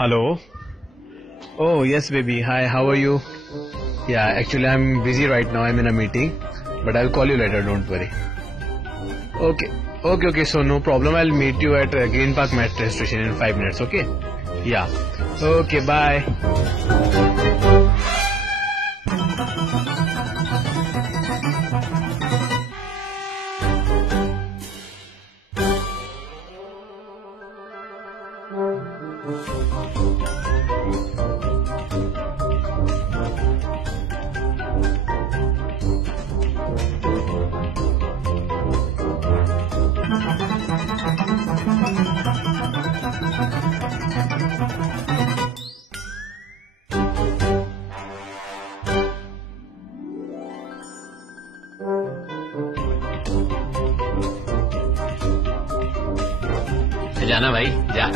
Hello. Oh yes baby, hi, how are you? Yeah, actually I'm busy right now, I'm in a meeting, but I'll call you later, don't worry. Okay, so no problem, I'll meet you at Green Park metro station in 5 minutes, okay? Yeah. Okay, bye. जाना भाई, जा।